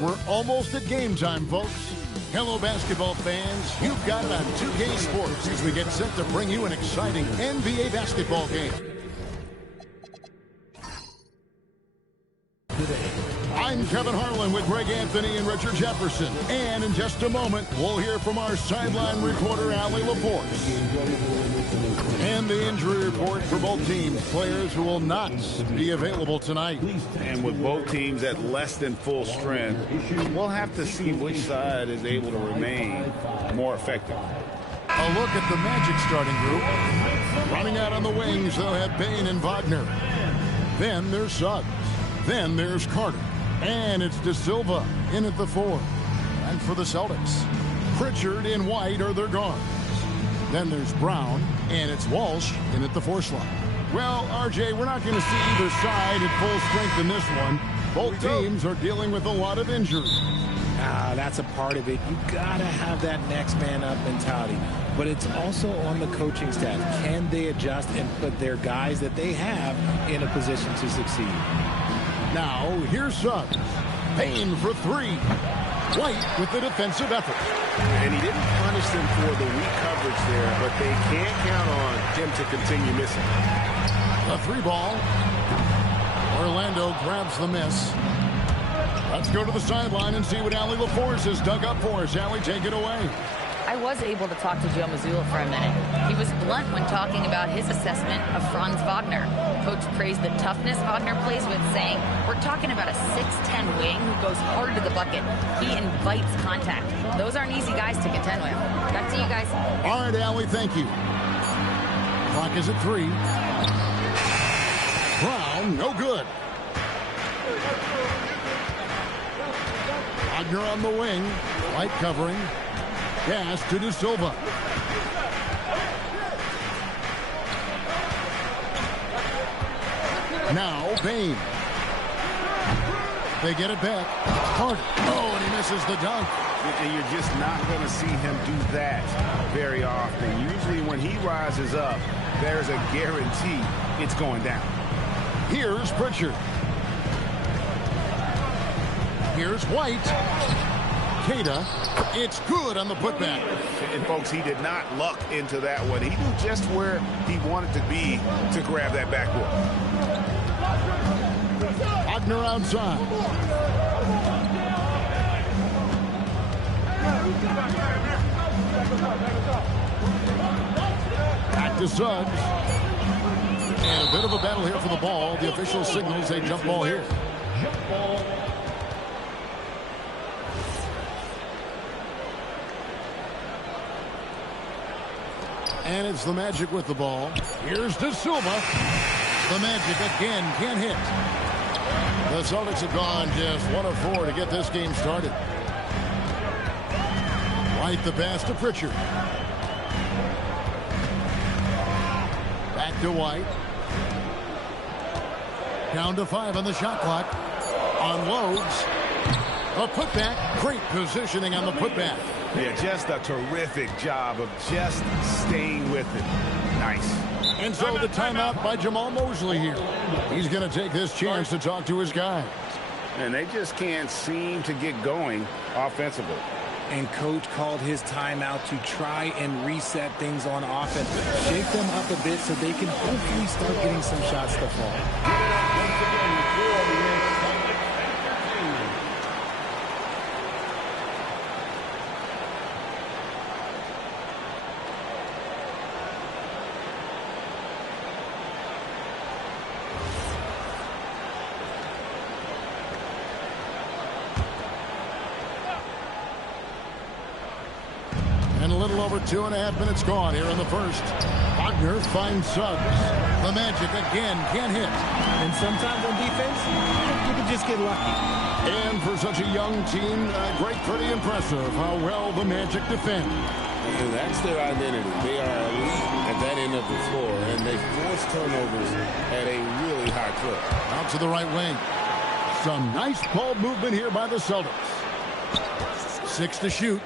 We're almost at game time, folks. Hello, basketball fans. You've got it on 2K Sports as we get set to bring you an exciting NBA basketball game. I'm Kevin Harlan with Greg Anthony and Richard Jefferson. And in just a moment, we'll hear from our sideline reporter, Allie LaForce. And the injury report for both teams, players who will not be available tonight. And with both teams at less than full strength, we'll have to see which side is able to remain more effective. A look at the Magic starting group. Running out on the wings, they'll have Bane and Wagner. Then there's Suggs. Then there's Carter. And it's De Silva in at the 4. And for the Celtics, Pritchard and White are their guards. Then there's Brown, and it's Walsh in at the 4 slot. Well, RJ, we're not going to see either side at full strength in this one. Both teams are dealing with a lot of injuries. That's a part of it. You got to have that next man up mentality. But it's also on the coaching staff. Can they adjust and put their guys that they have in a position to succeed? Now, here's Suggs. Payne for 3. White with the defensive effort. And he didn't punish them for the weak coverage there, but they can't count on him to continue missing. The 3 ball. Orlando grabs the miss. Let's go to the sideline and see what Allie LaForce has dug up for us. Allie, take it away. I was able to talk to Joe Mazzulla for a minute. He was blunt when talking about his assessment of Franz Wagner. Coach praised the toughness Wagner plays with, saying, we're talking about a 6'10 wing who goes hard to the bucket. He invites contact. Those aren't easy guys to contend with. Back to you guys. All right, Allie, thank you. Clock is at 3. Brown, no good. Wagner on the wing. White covering. Pass to De Silva. Now Bane. They get it back. Carter. Oh, and he misses the dunk. And you're just not going to see him do that very often. Usually when he rises up, there's a guarantee it's going down. Here's Pritchard. Here's White. Cada. It's good on the putback. And folks, he did not luck into that one. He knew just where he wanted to be to grab that backboard. Wagner outside. Back to Suggs. And a bit of a battle here for the ball. The official signals a jump ball here. And it's the Magic with the ball. Here's De Silva. The Magic again can't hit. The Celtics have gone just 1 of 4 to get this game started. White the pass to Pritchard. Back to White. Down to 5 on the shot clock. Unloads. A putback. Great positioning on the putback. Yeah, just a terrific job of just staying with it. Nice. And so the timeout by Jamal Mosley here. He's going to take this chance to talk to his guys. And they just can't seem to get going offensively. And coach called his timeout to try and reset things on offense. Shake them up a bit so they can hopefully start getting some shots to fall. And a little over 2.5 minutes gone here in the first. Wagner finds Suggs. The Magic again can't hit. And sometimes on defense, you can just get lucky. And for such a young team, pretty impressive how well the Magic defend. And that's their identity. They are elite at that end of the floor, and they force turnovers at a really high clip. Out to the right wing. Some nice ball movement here by the Celtics. 6 to shoot.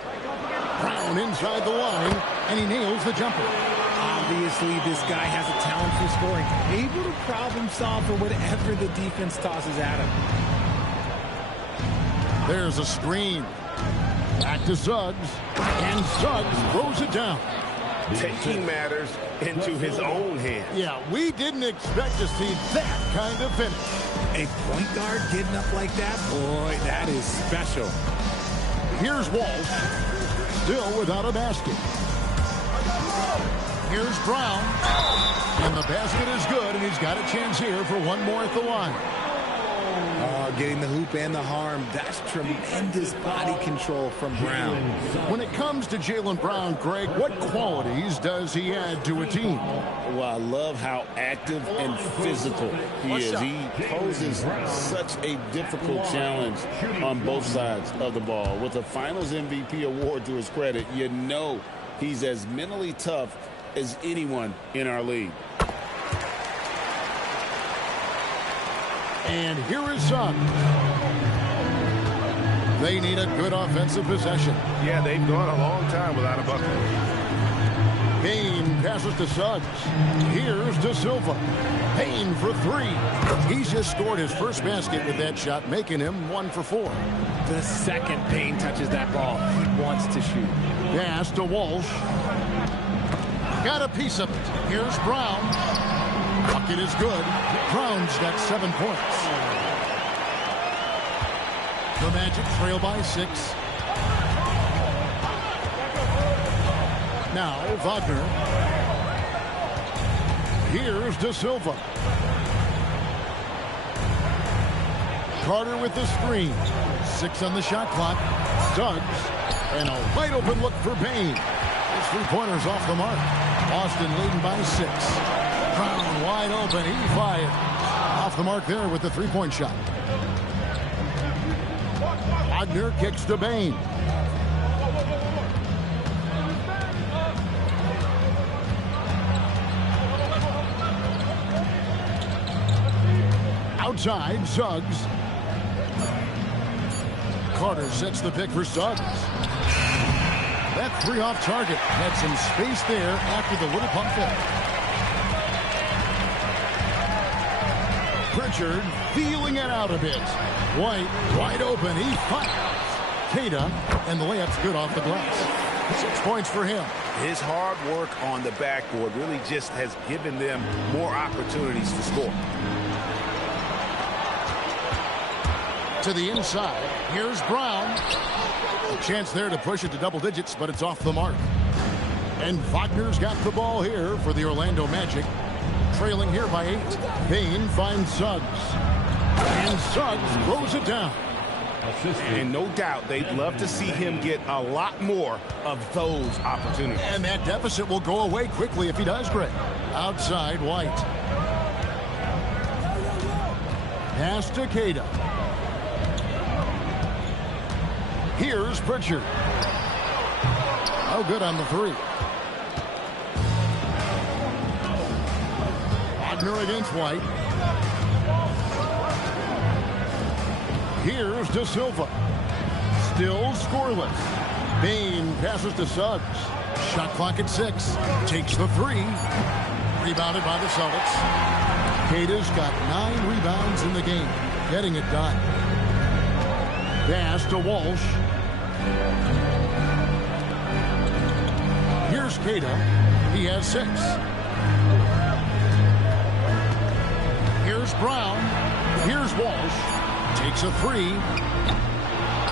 Brown inside the line, and he nails the jumper. Obviously, this guy has a talent for scoring. Able to problem solve for whatever the defense tosses at him. There's a screen. Back to Suggs. And Suggs throws it down. Taking matters into his own hands. Yeah, we didn't expect to see that kind of finish. A point guard getting up like that, boy, that is special. Here's Walsh, still without a basket. Here's Brown, and the basket is good, and he's got a chance here for one more at the line. Getting the hoop and the harm, that's tremendous body control from Brown. When it comes to Jaylen Brown, Greg, what qualities does he add to a team? Well, I love how active and physical he is. He poses such a difficult challenge on both sides of the ball. With a Finals MVP award to his credit, you know he's as mentally tough as anyone in our league. And here is Suggs. They need a good offensive possession. Yeah, they've gone a long time without a bucket. Payne passes to Suggs. Here's De Silva. Payne for three. He's just scored his first basket with that shot, making him 1 for 4. The second Payne touches that ball, he wants to shoot. Pass to Walsh. Got a piece of it. Here's Brown. Bucket is good. Brown's got 7 points. The Magic trail by 6. Now Wagner. Here's De Silva. Carter with the screen. 6 on the shot clock. Suggs. And a wide open look for Payne. His three-pointers off the mark. Boston leading by 6. Brown wide open. He fired. Off the mark there with the three-point shot. Wagner kicks to Payne. Outside, Suggs. Carter sets the pick for Suggs. That three off target had some space there after the little pump fake. Pritchard feeling it out a bit. White wide open. He fires. Queta, and the layup's good off the glass. 6 points for him. His hard work on the backboard really just has given them more opportunities to score. To the inside. Here's Brown. A chance there to push it to double digits, but it's off the mark. And Wagner's got the ball here for the Orlando Magic. Trailing here by 8. Payne finds Suggs. And Suggs throws it down. And no doubt they'd love to see him get a lot more of those opportunities. And that deficit will go away quickly if he does, Greg. Outside, White. Pass to Queta. Here's Pritchard. Oh, good on the three. Wagner against White. Here's De Silva. Still scoreless. Payne passes to Suggs. Shot clock at 6. Takes the three. Rebounded by the Celtics. Queta's got 9 rebounds in the game. Getting it done. Pass to Walsh. Here's Queta. He has 6. Here's Brown. Here's Walsh. Takes a three.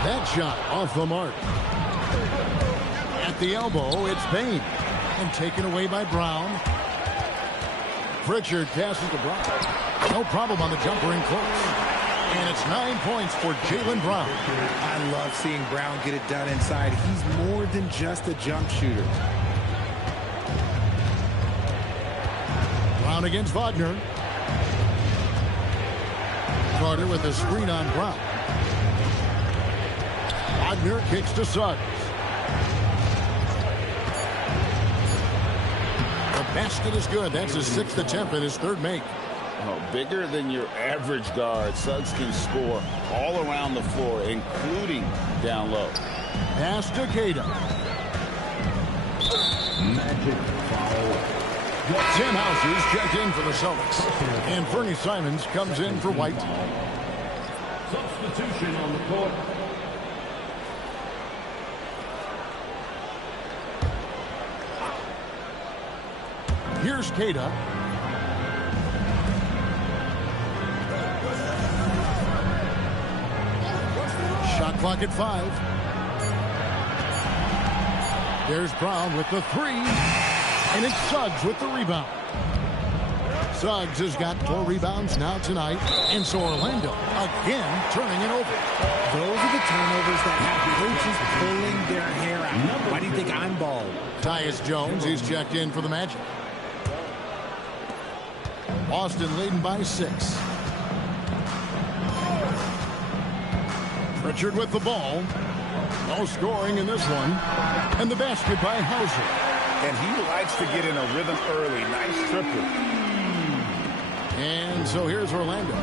That shot off the mark. At the elbow, it's Payne. And taken away by Brown. Pritchard passes to Brown. No problem on the jumper in close. And it's 9 points for Jaylen Brown. I love seeing Brown get it done inside. He's more than just a jump shooter. Brown against Wagner. Carter with a screen on Brown. Wagner kicks to Suggs. The basket is good. That's his 6th attempt and his 3rd make. Oh, bigger than your average guard, Suggs can score all around the floor, including down low. Pass to Queta. Magic foul. Sam House is checked in for the Celtics. And Fernie Simons comes in for White. Substitution on the court. Here's Kata. Shot clock at 5. There's Brown with the 3. And it's Suggs with the rebound. Suggs has got 4 rebounds now tonight. And so Orlando again turning it over. Those are the turnovers that have coaches pulling their hair out. Why do you think I'm bald? Tyus Jones, he's checked in for the Magic. Boston leading by 6. Pritchard with the ball. No scoring in this one. And the basket by Hauser. And he likes to get in a rhythm early. Nice triple. And so here's Orlando.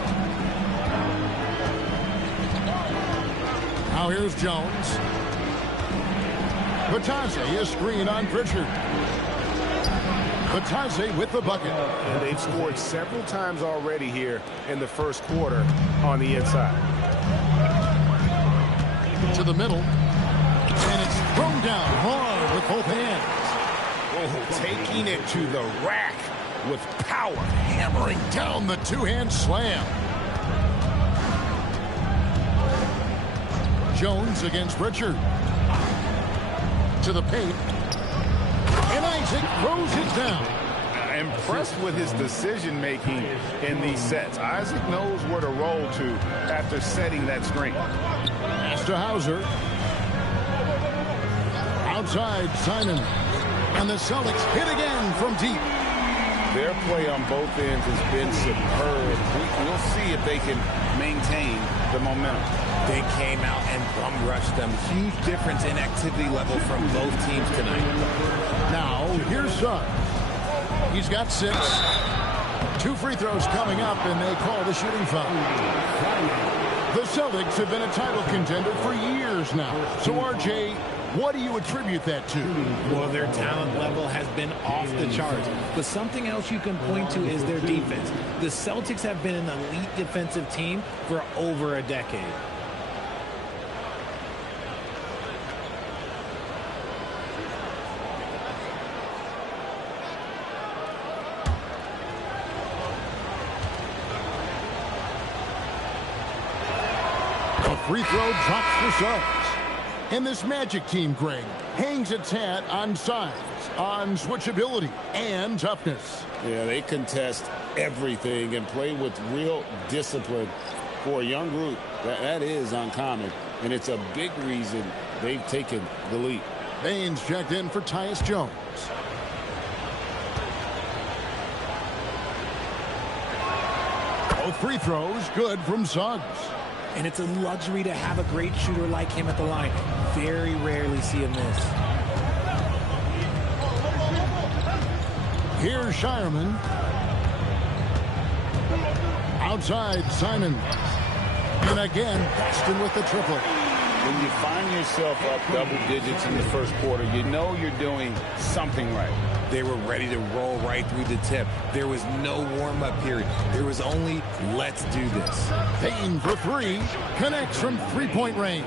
Now here's Jones. Batase is screened on Pritchard. Batase with the bucket. And they've scored several times already here in the first quarter on the inside. To the middle. And it's thrown down hard with both hands. Oh, taking it to the rack with power. Hammering down the two-hand slam. Jones against Pritchard. To the paint. And Isaac throws it down. Impressed with his decision-making in these sets. Isaac knows where to roll to after setting that screen. Pass to Hauser. Outside, Simon. And the Celtics hit again from deep. Their play on both ends has been superb. We'll see if they can maintain the momentum. They came out and bum rushed them. Huge difference in activity level from both teams tonight. Now, here's Suggs. He's got 6. 2 free throws coming up, and they call the shooting foul. The Celtics have been a title contender for years now. So, RJ, what do you attribute that to? Well, their talent level has been off the charts. But something else you can point to is their defense. The Celtics have been an elite defensive team for over a decade. A free throw drops for Suggs. And this Magic team, Greg, hangs its hat on size, on switchability, and toughness. Yeah, they contest everything and play with real discipline. For a young group, that is uncommon, and it's a big reason they've taken the lead. Baines checked in for Tyus Jones. Both free throws good from Suggs. And it's a luxury to have a great shooter like him at the line. Very rarely see him miss. Here's Shireman. Outside, Simon. And again, Boston with the triple. When you find yourself up double digits in the first quarter, you know you're doing something right. They were ready to roll right through the tip. There was no warm-up period. There was only, let's do this. Payne for 3. Connects from three-point range.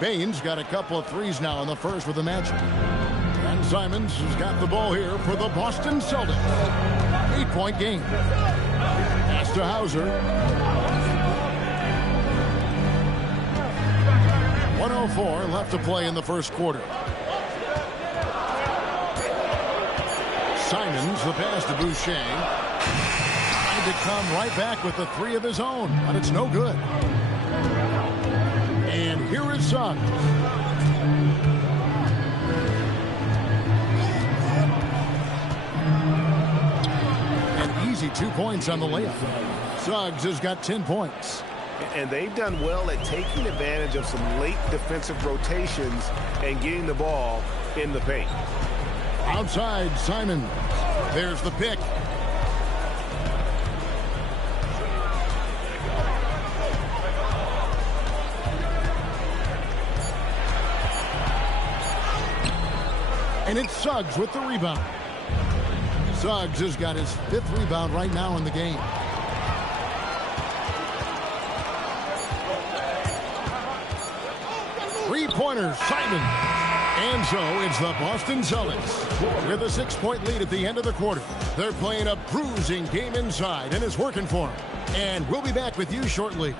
Baines got a couple of threes now in the first with the Magic. And Simons has got the ball here for the Boston Celtics. 8-point game. Pass to Hauser. 1:04 left to play in the first quarter. Simons, the pass to Boucher. Trying to come right back with the 3 of his own, but it's no good. And here is Suggs. An easy 2 points on the layup. Suggs has got 10 points. And they've done well at taking advantage of some late defensive rotations and getting the ball in the paint. Outside, Simon. There's the pick. And it's Suggs with the rebound. Suggs has got his 5th rebound right now in the game. Three-pointer, Simon. And so it's the Boston Celtics with a 6-point lead at the end of the quarter. They're playing a bruising game inside, and it's working for them. And we'll be back with you shortly.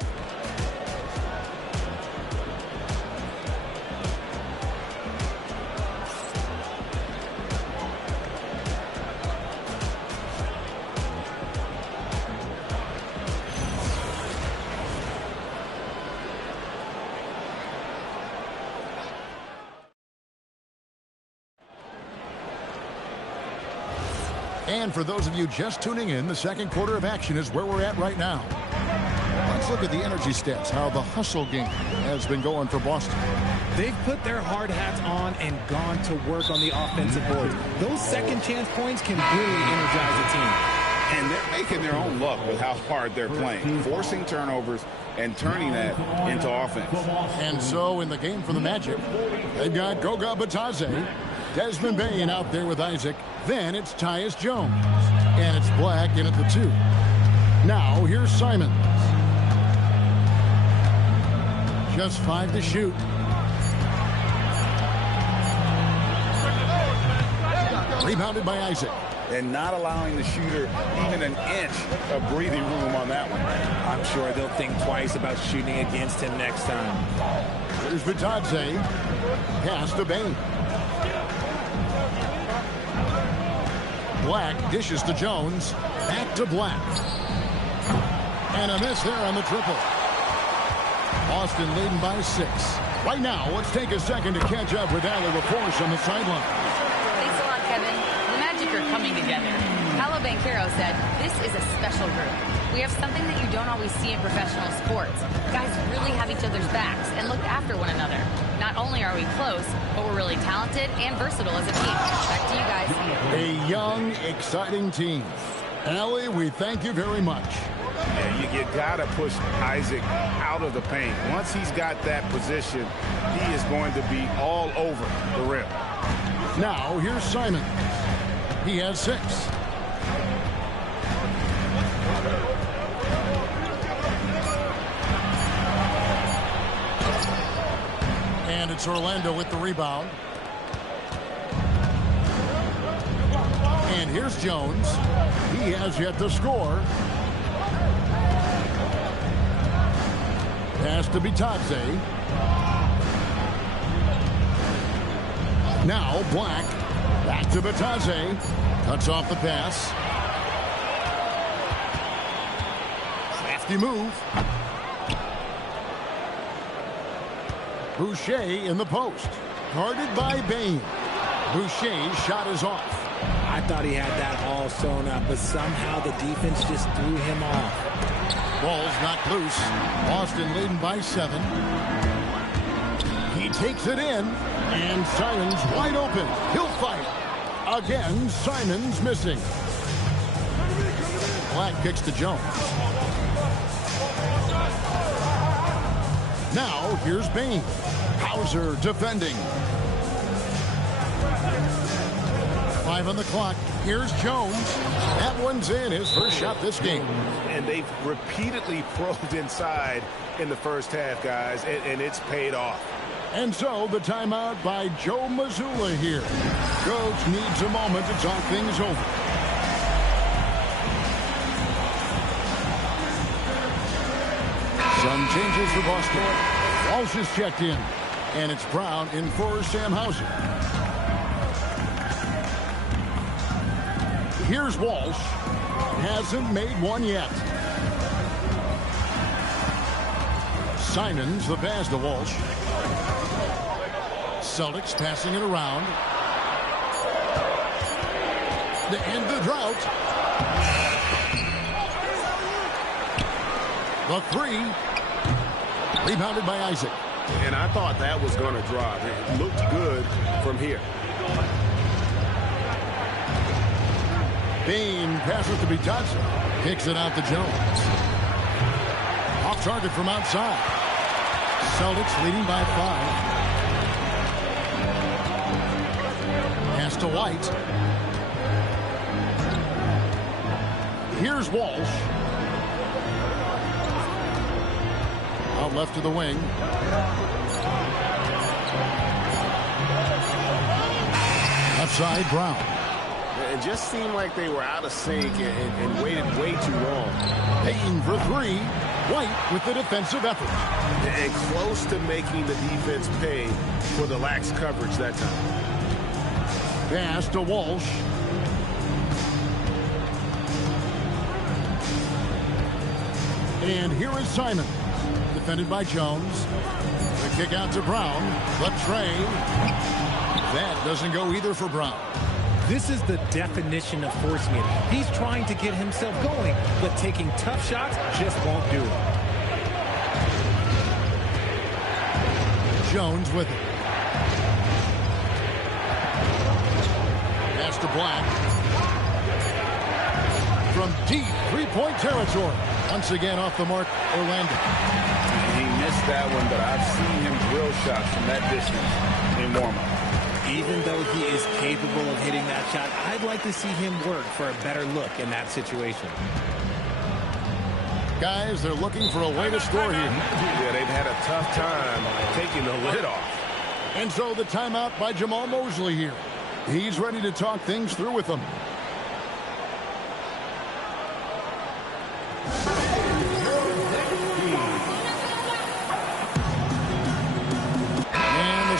And for those of you just tuning in, the second quarter of action is where we're at right now. Let's look at the energy stats, how the hustle game has been going for Boston. They've put their hard hats on and gone to work on the offensive boards. Those second chance points can really energize the team. And they're making their own luck with how hard they're playing, forcing turnovers and turning that into offense. And so in the game for the Magic, they've got Goga Batadze, Desmond Bain out there with Isaac. Then it's Tyus Jones. And it's Black in at the 2. Now here's Simons. Just 5 to shoot. Rebounded by Isaac. And not allowing the shooter even an inch of breathing room on that one. I'm sure they'll think twice about shooting against him next time. Here's Batadze. Pass to Bain. Black dishes to Jones. Back to Black. And a miss there on the triple. Boston leading by 6. Right now, let's take a second to catch up with Allie LaForce on the sideline. Thanks a lot, Kevin. The Magic are coming together. Paolo Banchero said, "This is a special group. We have something that you don't always see in professional sports. Guys really have each other's backs and look after one another. Not only are we close, but we're really talented and versatile as a team." Back to you guys. A young, exciting team. Allie, we thank you very much. Yeah, you got to push Isaac out of the paint. Once he's got that position, he is going to be all over the rim. Now, here's Simon. He has 6. And it's Orlando with the rebound. And here's Jones. He has yet to score. Pass to Batadze. Now Black. Back to Batadze. Cuts off the pass. Crafty move. Boucher in the post. Guarded by Bain. Boucher's shot is off. I thought he had that all sewn up, but somehow the defense just threw him off. Ball's knocked loose. Boston leading by 7. He takes it in, and Simons wide open. He'll fight. Again, Simons missing. Black kicks to Jones. Now, here's Bain. Hauser defending. 5 on the clock. Here's Jones. That one's in, his first shot this game. And they've repeatedly probed inside in the first half, guys, and it's paid off. And so the timeout by Joe Mazzulla here. Coach needs a moment to talk things over. Some changes for Boston. Walsh is checked in. And it's Brown in for Sam Hauser. Here's Walsh. Hasn't made one yet. Simons, the pass to Walsh. Celtics passing it around. To end the drought. The 3. Rebounded by Isaac. And I thought that was going to drop. It looked good from here. Bain passes to Batadze. Kicks it out to Jones. Off target from outside. Celtics leading by 5. Pass to White. Here's Walsh. Out left to the wing. Outside Brown. It just seemed like they were out of sync and waited way too long. Payton for three. White with the defensive effort. And close to making the defense pay for the lax coverage that time. Pass to Walsh. And here is Simon. Defended by Jones. The kick out to Brown. The tray. That doesn't go either for Brown. This is the definition of forcing it. He's trying to get himself going, but taking tough shots just won't do it. Jones with it. Pass to Black. From deep three-point territory. Once again off the mark, Orlando. He missed that one, but I've seen him drill shots from that distance in warm-up. Even though he is capable of hitting that shot, I'd like to see him work for a better look in that situation. Guys, they're looking for a way to score here. Yeah, they've had a tough time taking the lid off. And so the timeout by Jamal Mosley here. He's ready to talk things through with them.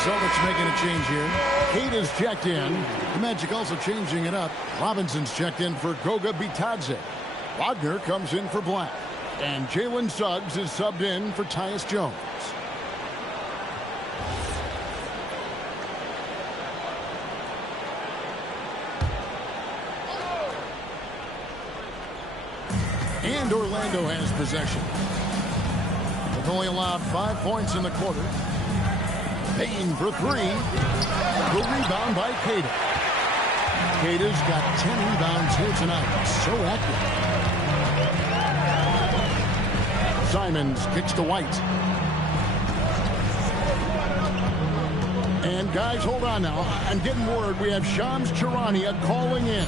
Celtics making a change here. Kate is checked in. The Magic also changing it up. Robinson's checked in for Goga Bitadze. Wagner comes in for Black. And Jalen Suggs is subbed in for Tyus Jones. And Orlando has possession. They've only allowed 5 points in the quarter. Payton for three. The rebound by Queta. Queta's got 10 rebounds here tonight. So active. Simons kicks to White. And guys, hold on now. I'm getting word we have Shams Charania calling in.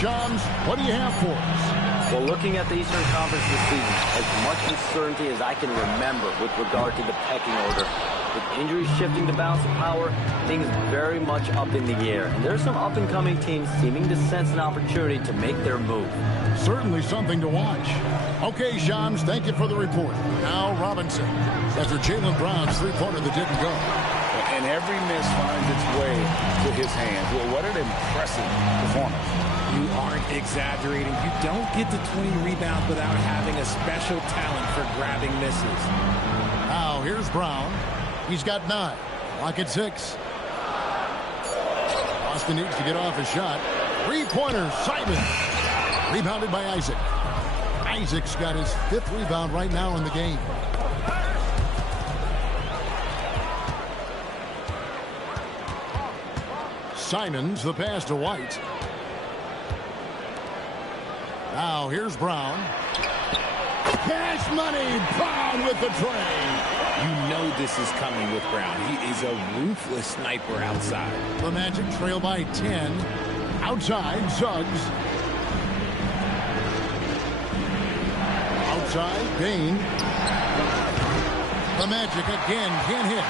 Shams, what do you have for us? Well, looking at the Eastern Conference this season, as much uncertainty as I can remember with regard to the pecking order. With injuries shifting the balance of power, things very much up in the air. And there's some up-and-coming teams seeming to sense an opportunity to make their move. Certainly something to watch. Okay, Shams, thank you for the report. Now Robinson, after Jaylen Brown's three-pointer that didn't go. And every miss finds its way to his hands. Well, what an impressive performance. You aren't exaggerating. You don't get to 20 rebounds without having a special talent for grabbing misses. Now, here's Brown. He's got 9. Lock at 6. Austin needs to get off his shot. Three-pointer, Simon. Rebounded by Isaac. Isaac's got his 5th rebound right now in the game. Simons, the pass to White. Now, here's Brown. Cash money, Brown with the tray. You know this is coming with Brown. He is a ruthless sniper outside. The Magic trail by 10. Outside, Suggs. Outside, Payne. The Magic again can't hit.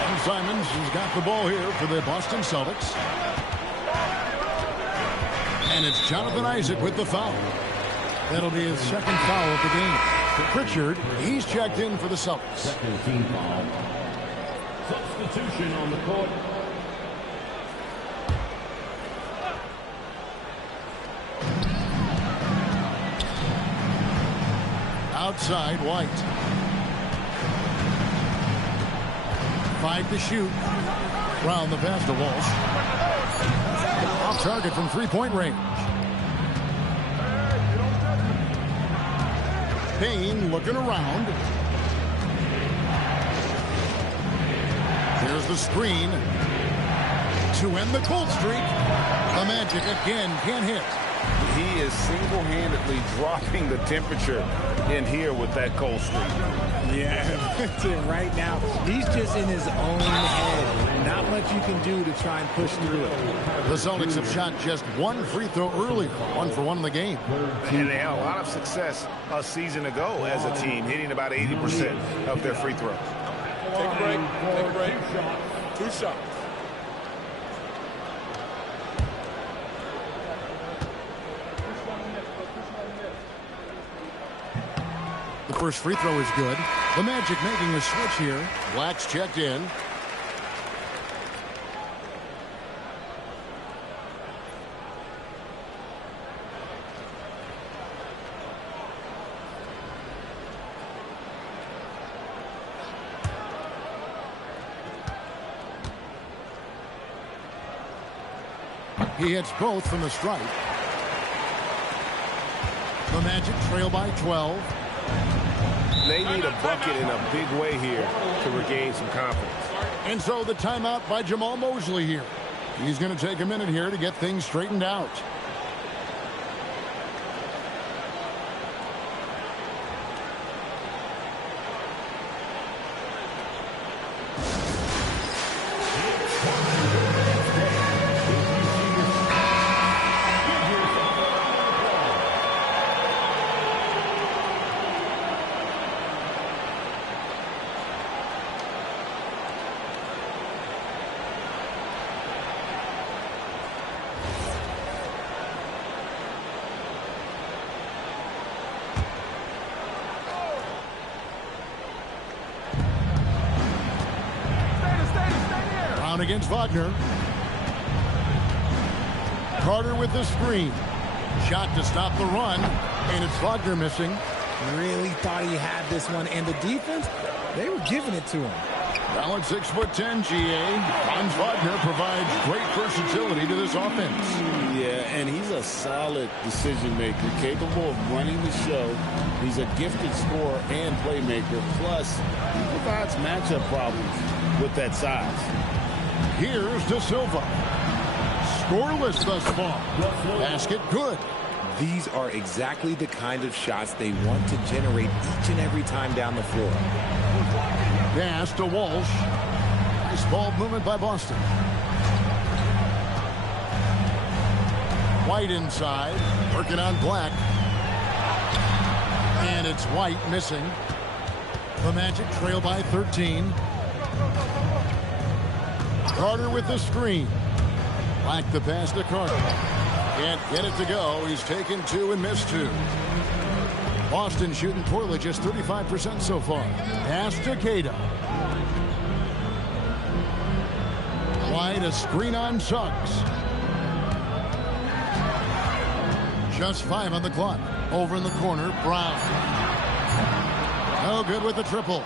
And Simons has got the ball here for the Boston Celtics. And it's Jonathan Isaac with the foul. That'll be his 2nd foul of the game. Pritchard, he's checked in for the Celtics. Second team foul. Substitution on the court. Outside, White. 5 to shoot. Brown the pass to Walsh. Off target from three-point range. Payne looking around. Here's the screen to end the cold streak. The Magic again can't hit. He is single-handedly dropping the temperature in here with that cold streak. Yeah, right now, he's just in his own head. Not much you can do to try and push through it. The Celtics have shot just 1 free throw earlier, 1 for 1 in the game. And they had a lot of success a season ago as a team, hitting about 80% of their free throws. Take a break. Take a break. 2 shots. First free throw is good. The Magic making a switch here. Black's checked in. He hits both from the stripe. The Magic trail by 12. They need a bucket in a big way here to regain some confidence. And so the timeout by Jamal Mosley here. He's going to take a minute here to get things straightened out. Against Wagner. Carter with the screen. Shot to stop the run, and it's Wagner missing. Really thought he had this one, and the defense, they were giving it to him. Now at 6'10", GA, Franz Wagner provides great versatility to this offense. Yeah, and he's a solid decision maker, capable of running the show. He's a gifted scorer and playmaker. Plus, he provides matchup problems with that size. Here's De Silva. Scoreless thus far. Basket good. These are exactly the kind of shots they want to generate each and every time down the floor. Pass to Walsh. Nice ball movement by Boston. White inside. Working on Black. And it's White missing. The Magic trail by 13. Carter with the screen. Black the pass to Carter. Can't get it to go. He's taken two and missed two. Boston shooting poorly, just 35% so far. Pass to Cato. Wide a screen on Suggs. Just 5 on the clock. Over in the corner, Brown. No good with the triple.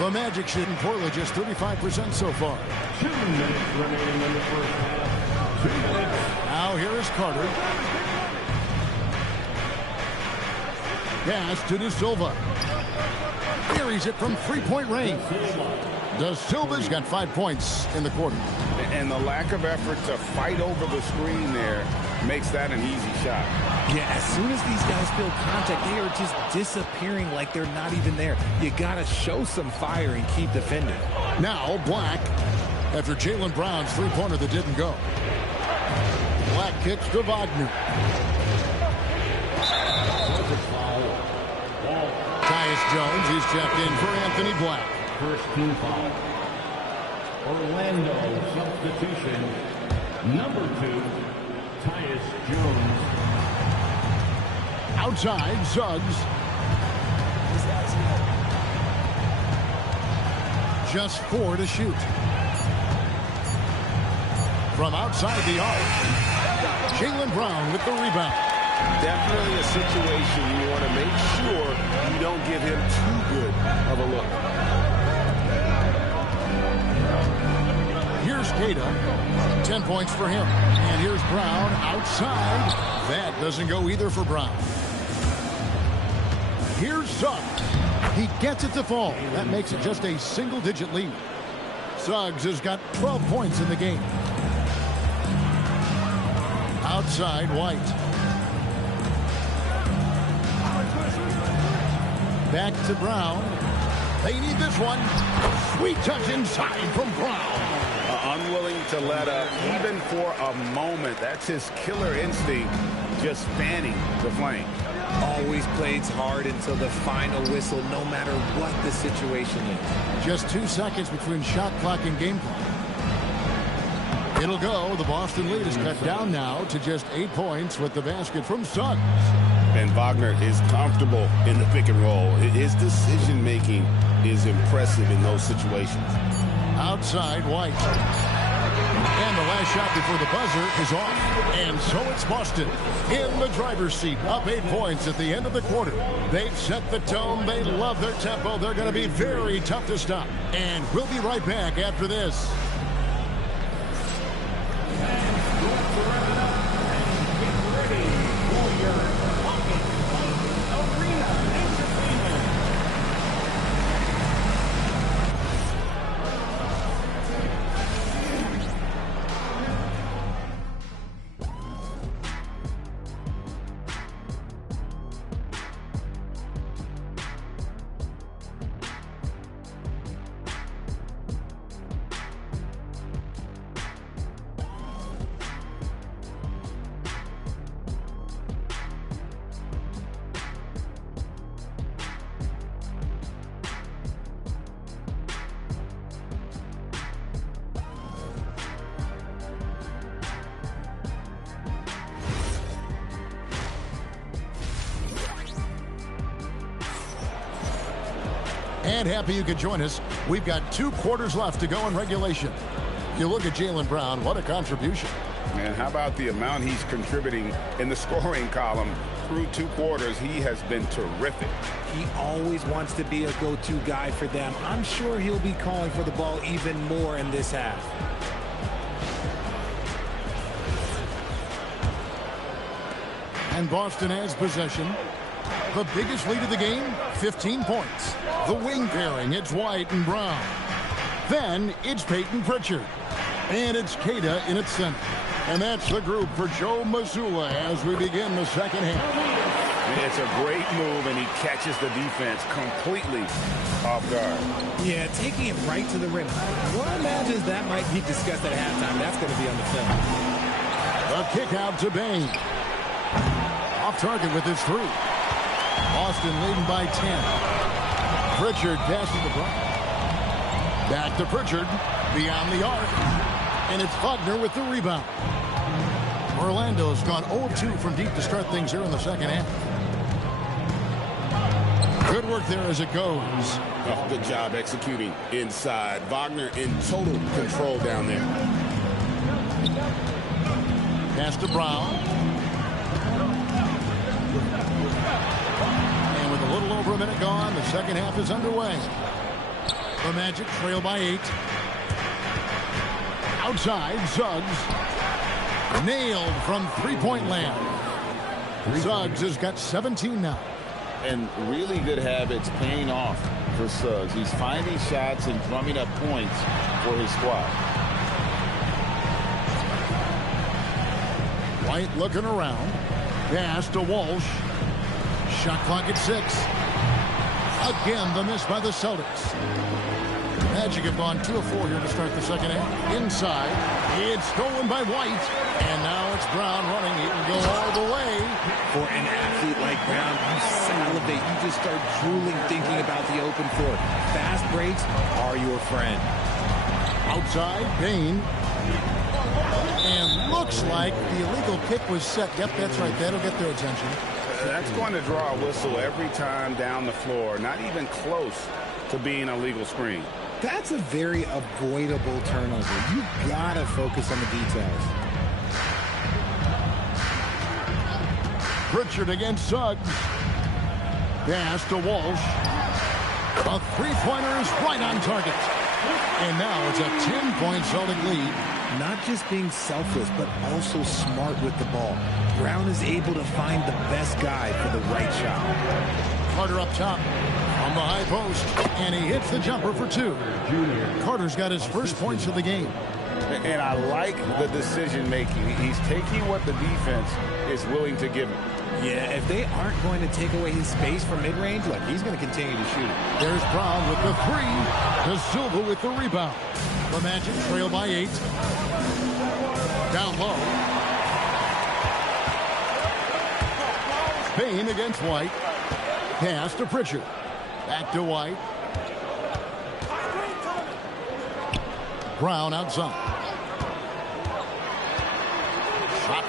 The Magic shooting poorly, just 35% so far. 2 minutes remaining in the first half. 2 minutes. Now here is Carter. Pass to De Silva. Buries it from three-point range. De Silva's got 5 points in the quarter. And the lack of effort to fight over the screen there makes that an easy shot. Yeah, as soon as these guys feel contact, they are just disappearing like they're not even there. You got to show some fire and keep defending. Now Black, after Jaylen Brown's three-pointer that didn't go. Black kicks to Wagner. Tyus Jones, he's checked in for Anthony Black. First team foul. Orlando substitution. Number 2, Tyus Jones. Outside, Suggs. Just 4 to shoot. From outside the arc, Jaylen Brown with the rebound. Definitely a situation you want to make sure you don't give him too good of a look. Here's Cato. 10 points for him. And here's Brown outside. That doesn't go either for Brown. Here's Suggs. He gets it to fall. That makes it just a single-digit lead. Suggs has got 12 points in the game. Outside, White. Back to Brown. They need this one. Sweet touch inside from Brown. Unwilling to let up, even for a moment. That's his killer instinct, just fanning the flame. Always plays hard until the final whistle, no matter what the situation is. Just 2 seconds between shot clock and game clock. It'll go. The Boston lead is cut down now to just 8 points with the basket from Suggs. And Wagner is comfortable in the pick and roll. His decision-making is impressive in those situations. Outside, White. And the last shot before the buzzer is off. And so it's Boston in the driver's seat, up 8 points at the end of the quarter. They've set the tone. They love their tempo. They're going to be very tough to stop. And we'll be right back after this. And happy you could join us. We've got 2 quarters left to go in regulation. You look at Jaylen Brown, what a contribution. And how about the amount he's contributing in the scoring column through 2 quarters? He has been terrific. He always wants to be a go-to guy for them. I'm sure he'll be calling for the ball even more in this half. And Boston has possession. The biggest lead of the game, 15 points. The wing pairing, it's White and Brown. Then it's Peyton Pritchard. And it's Queta in its center. And that's the group for Joe Mazzulla as we begin the second half. It's a great move, and he catches the defense completely off guard. Yeah, taking it right to the rim. One imagines that might be discussed at halftime. That's going to be on the film. The kick out to Bain. Off target with his 3. Boston leading by 10. Pritchard passes the Brown. Back to Pritchard. Beyond the arc. And it's Wagner with the rebound. Orlando's gone 0-2 from deep to start things here in the second half. Good work there as it goes. Oh, good job executing inside. Wagner in total control down there. Pass to Brown. And with a little over a minute gone, the second half is underway. The Magic trail by 8. Outside, Suggs. Nailed from three-point land. Suggs has got 17 now. And really good habits paying off for Suggs. He's finding shots and drumming up points for his squad. White looking around. Pass to Walsh. Shot clock at 6. Again, the miss by the Celtics. Magic have gone 2 of 4 here to start the second half. Inside. It's stolen by White. And now it's Brown running. He can go all the way. For an athlete like Brown, you salivate. You just start drooling thinking about the open floor. Fast breaks are your friend. Outside, Bain. And looks like the illegal kick was set. Yep, that's right. That'll get their attention. That's going to draw a whistle every time down the floor. Not even close to being a legal screen. That's a very avoidable turnover. You gotta focus on the details. Pritchard against Suggs. Pass to Walsh. A three-pointer is right on target. And now it's a 10-point Celtic lead. Not just being selfless, but also smart with the ball. Brown is able to find the best guy for the right shot. Carter up top on the high post, and he hits the jumper for 2. Carter's got his first points of the game. And I like the decision-making. He's taking what the defense is willing to give him. Yeah, if they aren't going to take away his space from mid-range, look, he's going to continue to shoot it. There's Brown with the 3. De Silva with the rebound. The Magic trail by 8. Down low. Bain against White. Pass to Pritchard. Back to White. Brown outside.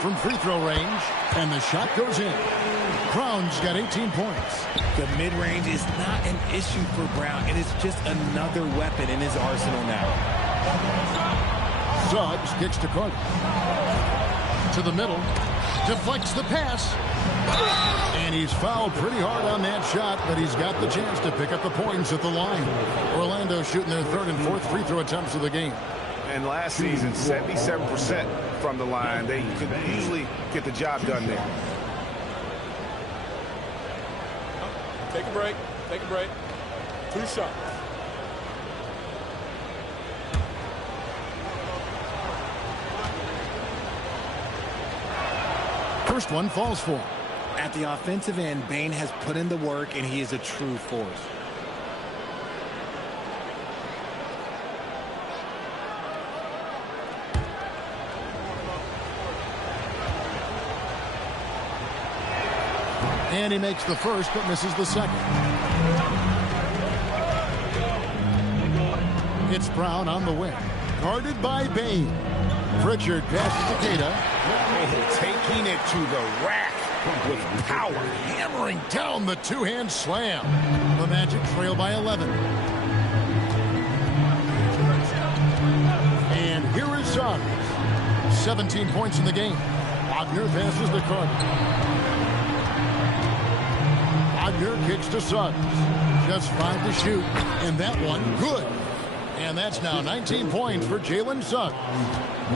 from free throw range, and the shot goes in. Brown's got 18 points. The mid-range is not an issue for Brown. It is just another weapon in his arsenal now. Suggs kicks to Carter. To the middle. Deflects the pass. And he's fouled pretty hard on that shot, but he's got the chance to pick up the points at the line. Orlando shooting their third and fourth free throw attempts of the game. And last season, 77% from the line. They could easily get the job done there. Take a break. Take a break. 2 shots. First one falls for him. At the offensive end, Bane has put in the work, and he is a true force. And he makes the first, but misses the second. It's Brown on the wing. Guarded by Bane. Pritchard passes to Queta. Taking it to the rack with power. Hammering down the two-hand slam. The Magic trail by 11. And here is Suggs. 17 points in the game. Wagner passes to Carter. Wagner kicks to Suggs. Just 5 to shoot. And that one, good. And that's now 19 points for Jalen Suggs.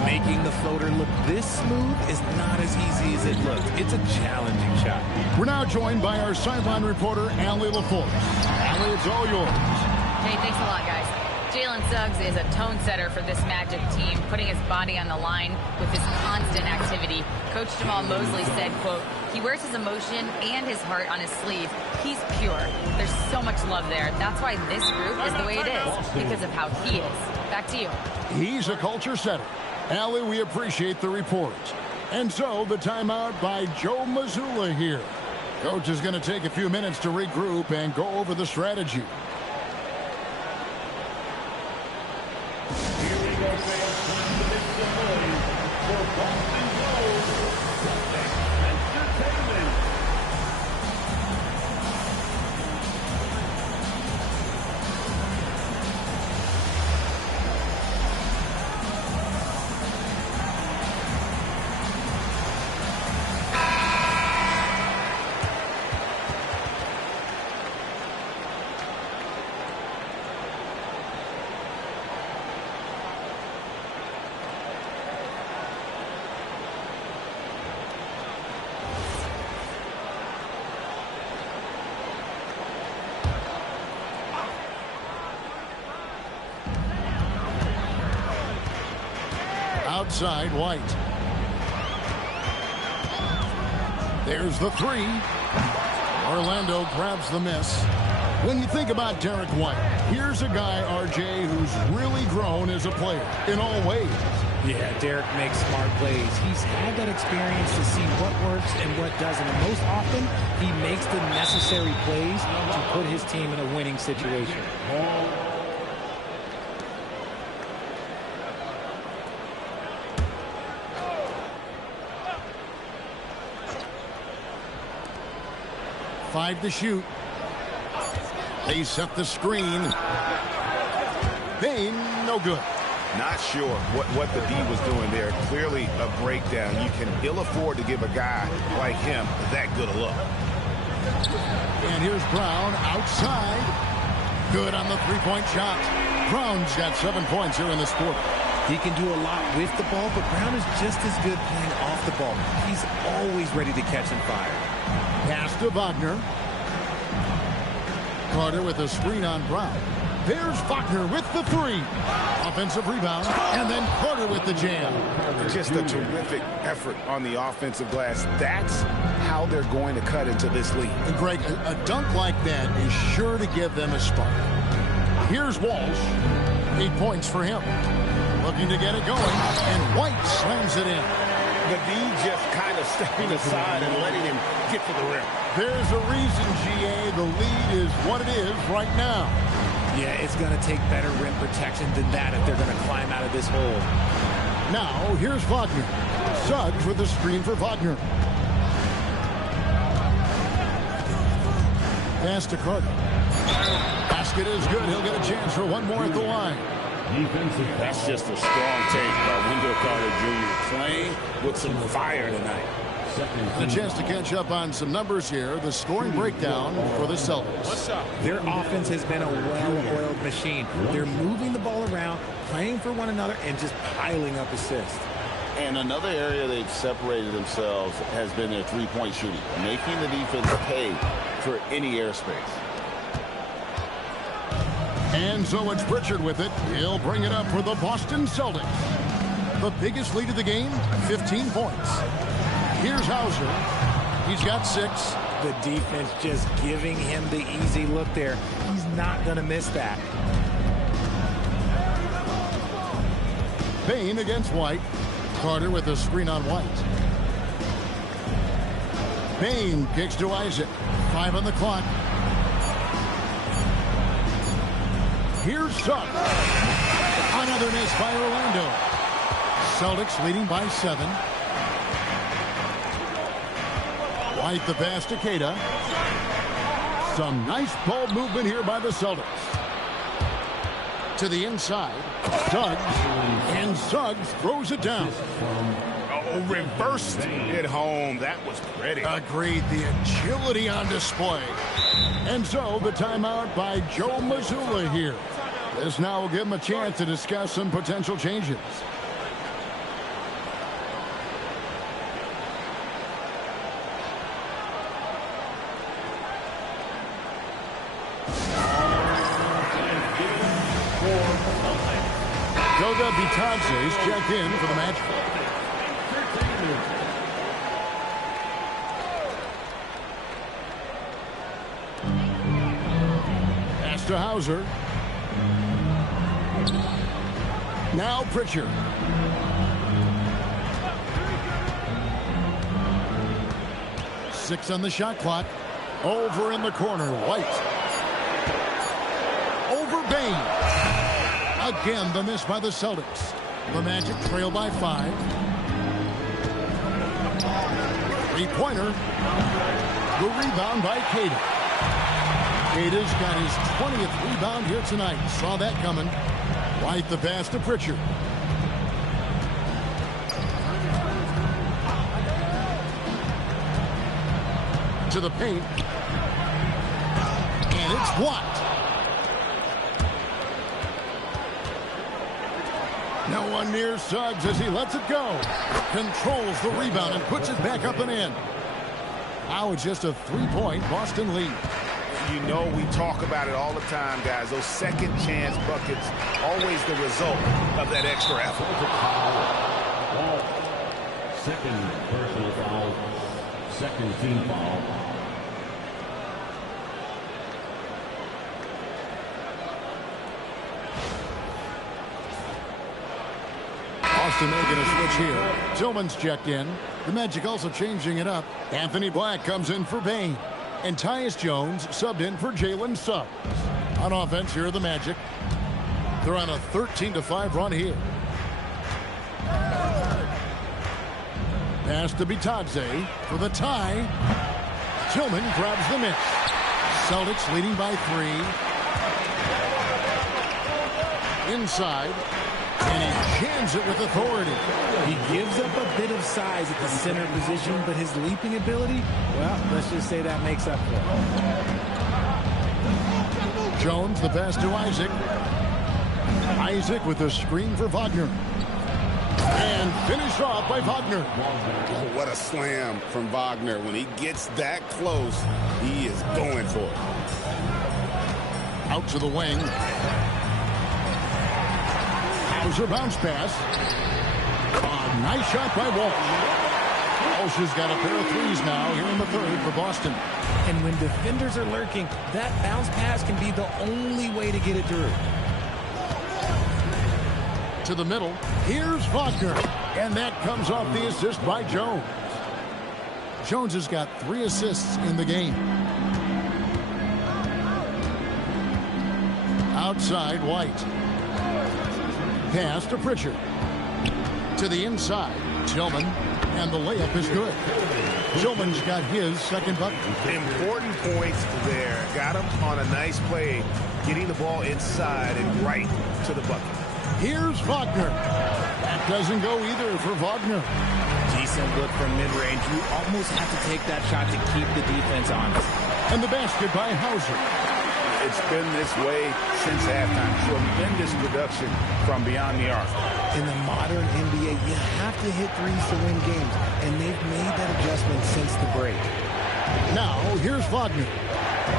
Making the floater look this smooth is not as easy as it looks. It's a challenging shot. We're now joined by our sideline reporter, Allie LaForce. Allie, it's all yours. Hey, thanks a lot, guys. Jalen Suggs is a tone setter for this Magic team, putting his body on the line with his constant activity. Coach Jamal Mosley said, quote, he wears his emotion and his heart on his sleeve. He's pure. There's so much love there. That's why this group is the way it is, because of how he is. Back to you. He's a culture setter. Allie, we appreciate the report. And so the timeout by Joe Mazzulla here. Coach is going to take a few minutes to regroup and go over the strategy. Here we go, fans. Time to mix the boys for Boston Gold. Entertainment. Outside, White. There's the three. Orlando grabs the miss. When you think about Derek White, here's a guy, RJ, who's really grown as a player in all ways. Yeah, Derek makes smart plays. He's had that experience to see what works and what doesn't. And most often, he makes the necessary plays to put his team in a winning situation. Five to shoot. They set the screen. Bane, no good. Not sure what the D was doing there. Clearly a breakdown. You can ill afford to give a guy like him that good a look. And here's Brown outside. Good on the three-point shot. Brown's got 7 points here in this quarter. He can do a lot with the ball, but Brown is just as good playing off the ball. He's always ready to catch and fire. Pass to Wagner. Carter with a screen on Brown. There's Wagner with the three. Offensive rebound, and then Carter with the jam. Just a terrific effort on the offensive glass. That's how they're going to cut into this league. And Greg, a dunk like that is sure to give them a spark. Here's Walsh. 8 points for him. Looking to get it going, and White slams it in. The D just kind of stepping aside and letting him get to the rim. There's a reason, GA, the lead is what it is right now. Yeah, it's going to take better rim protection than that if they're going to climb out of this hole. Now, here's Wagner. Suggs with the screen for Wagner. Pass to Carter. Basket is good. He'll get a chance for one more at the line. That's just a strong take by Wendell Carter Jr. playing with some fire tonight. And a chance to catch up on some numbers here. The scoring breakdown for the Celtics. Their offense has been a well-oiled machine. They're moving the ball around, playing for one another, and just piling up assists. And another area they've separated themselves has been their three-point shooting, making the defense pay for any airspace. And so it's Pritchard with it. He'll bring it up for the Boston Celtics. The biggest lead of the game, 15 points. Here's Hauser. He's got 6. The defense just giving him the easy look there. He's not going to miss that. Payne against White. Carter with a screen on White. Payne kicks to Isaac. 5 on the clock. Here's Suggs. Another miss by Orlando. Celtics leading by 7. White the pass to Queta. Some nice ball movement here by the Celtics. To the inside. Suggs. And Suggs throws it down. Oh, reversed it home. That was pretty. Agreed. The agility on display. And so the timeout by Joe Mazzulla here. This now will give him a chance to discuss some potential changes. Goga Bitadze's checked in for the match. Pass to Hauser. Now Pritchard. Six on the shot clock. Over in the corner, White. Over Bane. Again, the miss by the Celtics. The Magic trail by 5. Three-pointer. The rebound by Queta. Queta's got his 20th rebound here tonight. Saw that coming. White the pass to Pritchard. To the paint. And it's blocked. No one near Suggs as he lets it go. Controls the rebound and puts it back up and in. Now it's just a 3-point Boston lead. You know, we talk about it all the time, guys. Those second chance buckets, always the result of that extra effort. Second personal foul. Second team foul. Boston making a switch here. Tillman's checked in. The Magic also changing it up. Anthony Black comes in for Bane. And Tyus Jones subbed in for Jalen Suggs. On offense, here are the Magic. They're on a 13-5 run here. Pass to Bitadze for the tie. Tillman grabs the miss. Celtics leading by 3. Inside. And he jams it with authority. He gives up a bit of size at the center position, but his leaping ability, well, let's just say that makes up for it. Jones, the pass to Isaac. Isaac with a screen for Wagner. And finished off by Wagner. Oh, what a slam from Wagner. When he gets that close, he is going for it. Out to the wing. Hauser bounce pass. A nice shot by Walsh. Walsh has got a pair of threes now here in the third for Boston. And when defenders are lurking, that bounce pass can be the only way to get it through. To the middle. Here's Wagner. And that comes off the assist by Jones. Jones has got 3 assists in the game. Outside, White. Pass to Pritchard. To the inside, Tillman, and the layup is good. Tillman's got his second bucket. Important points there. Got him on a nice play, getting the ball inside and right to the bucket. Here's Wagner. That doesn't go either for Wagner. Decent look from mid-range. You almost have to take that shot to keep the defense honest. And the basket by Hauser. It's been this way since halftime. Tremendous production from beyond the arc. In the modern NBA, you have to hit threes to win games, and they've made that adjustment since the break. Now, here's Wagner.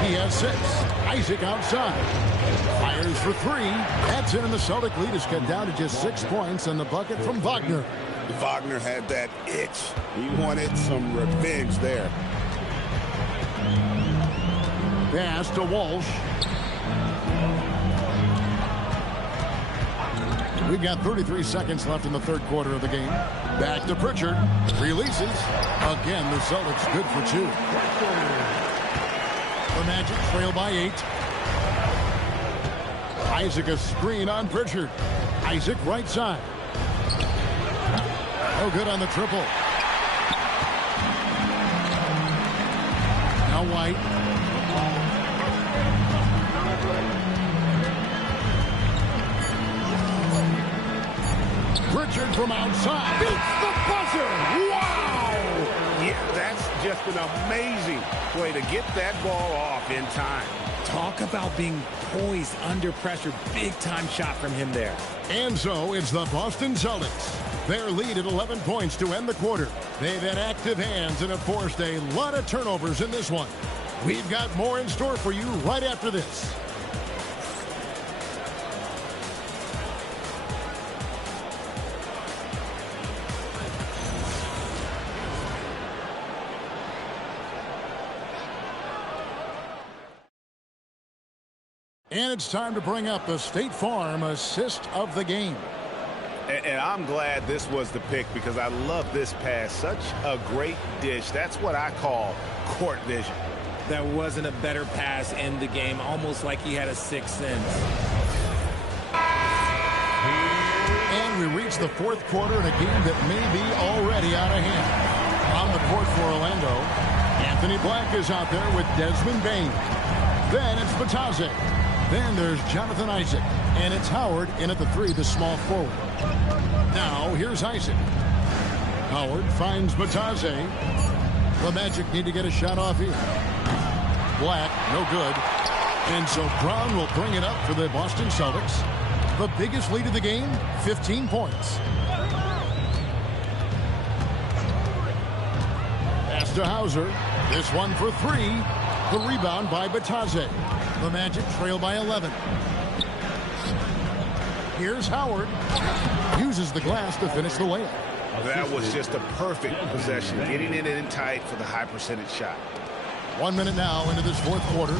He has 6. Isaac outside. Fires for 3. That's in, and the Celtic lead is cut down to just 6 points, and the bucket from Wagner. Wagner had that itch. He wanted some revenge there. Pass to Walsh. We've got 33 seconds left in the third quarter of the game. Back to Pritchard. Releases. Again, the Celtics good for 2. The Magic trail by 8. Isaac a screen on Pritchard. Isaac right side. No good on the triple. Now White. Pritchard from outside. Beats the buzzer. Wow! Yeah, that's just an amazing play to get that ball off in time. Talk about being poised under pressure. Big-time shot from him there. And so it's the Boston Celtics. Their lead at 11 points to end the quarter. They've had active hands and have forced a lot of turnovers in this one. We've got more in store for you right after this. And it's time to bring up the State Farm assist of the game. And I'm glad this was the pick because I love this pass. Such a great dish. That's what I call court vision. There wasn't a better pass in the game, almost like he had a sixth sense. And we reach the fourth quarter in a game that may be already out of hand. On the court for Orlando, Anthony Black is out there with Desmond Bain. Then it's Batazze. Then there's Jonathan Isaac. And it's Howard in at the 3, the small forward. Now, here's Isaac. Howard finds Batazze. The Magic need to get a shot off here. Black, no good. And so Brown will bring it up for the Boston Celtics. The biggest lead of the game, 15 points. Pass to Hauser. This one for 3. The rebound by Batazze. The Magic trail by 11. Here's Howard. Uses the glass to finish the layup. That was just a perfect possession. Getting it in tight for the high percentage shot. 1 minute now into this fourth quarter.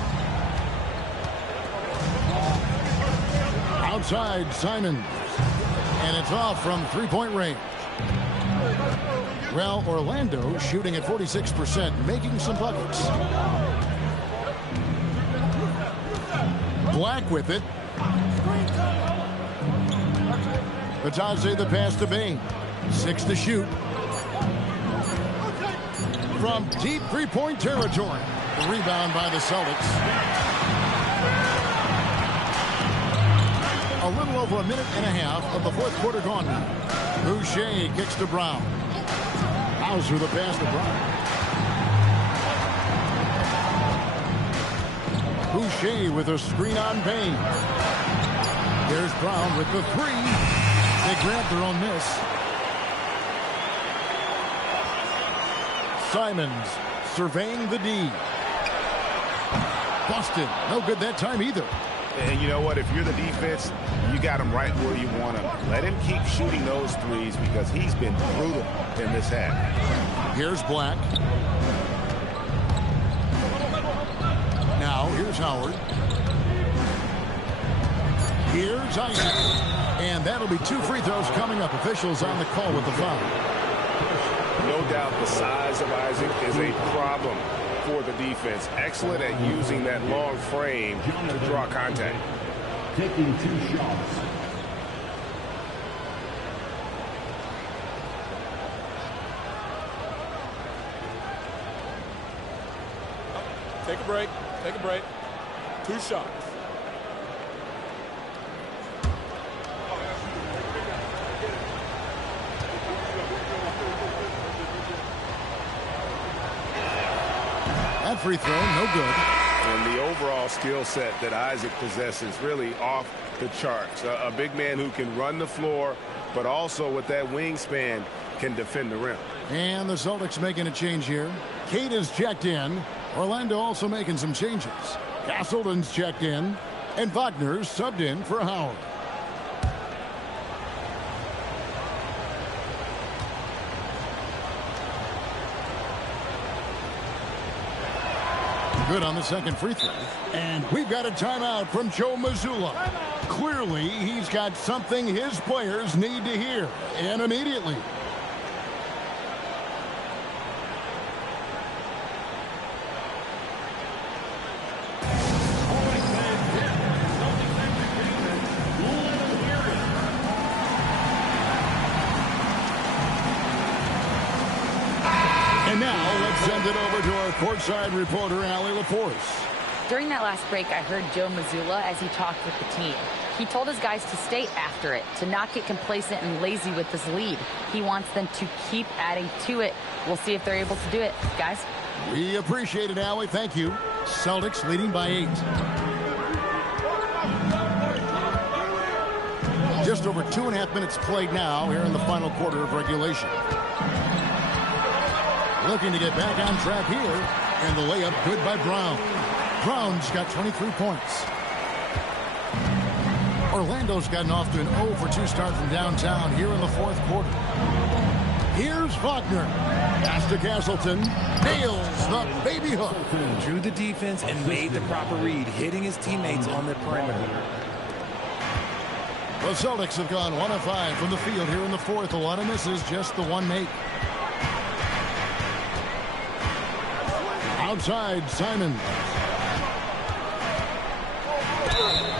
Outside, Simons. And it's off from three-point range. Well, Orlando shooting at 46%, making some buckets. Black with it. Batazze the pass to Bain. 6 to shoot. From deep three-point territory. The rebound by the Celtics. A little over a minute and a half of the fourth quarter gone now. Boucher kicks to Brown. Hauser the pass to Brown. Boucher with a screen on Bain. There's Brown with the 3. They grab their own miss. Simons surveying the D. Busted. No good that time either. And you know what? If you're the defense, you got him right where you want him. Let him keep shooting those threes because he's been brutal in this half. Here's Black. Now, here's Howard. Here's Isaac. And that'll be 2 free throws coming up. Officials on the call with the foul. No doubt the size of Isaac is a problem for the defense. Excellent at using that long frame to draw contact. Taking 2 shots. Take a break. Take a break. 2 shots. That free throw, no good. And the overall skill set that Isaac possesses really off the charts. A big man who can run the floor, but also with that wingspan can defend the rim. And the Celtics making a change here. Kate is checked in. Orlando also making some changes. Castleton's checked in. And Wagner's subbed in for Howard. Good on the second free throw. And we've got a timeout from Joe Mazzulla. Clearly, he's got something his players need to hear. And immediately. And now, let's send it over to our courtside reporter, Allie LaForce. During that last break, I heard Joe Mazzulla as he talked with the team. He told his guys to stay after it, to not get complacent and lazy with this lead. He wants them to keep adding to it. We'll see if they're able to do it. Guys? We appreciate it, Allie. Thank you. Celtics leading by 8. Just over 2.5 minutes played now here in the final quarter of regulation. Looking to get back on track here. And the layup good by Brown. Brown's got 23 points. Orlando's gotten off to an 0 for 2 start from downtown here in the fourth quarter. Here's Wagner. Pass to Castleton. Nails the baby hook. Drew the defense and made the proper read, hitting his teammates on the perimeter. The Celtics have gone 1 of 5 from the field here in the fourth. A lot of misses, just the one make. Outside, Simon.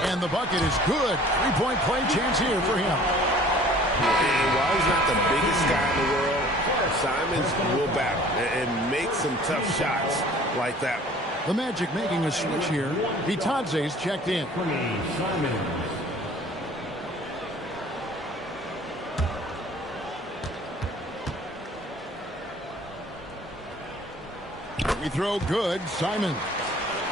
And the bucket is good. 3-point play chance here for him. And while he's not the biggest guy in the world, Simons will battle and make some tough shots like that one. The Magic making a switch here. Vitadze's checked in. We throw good. Simon.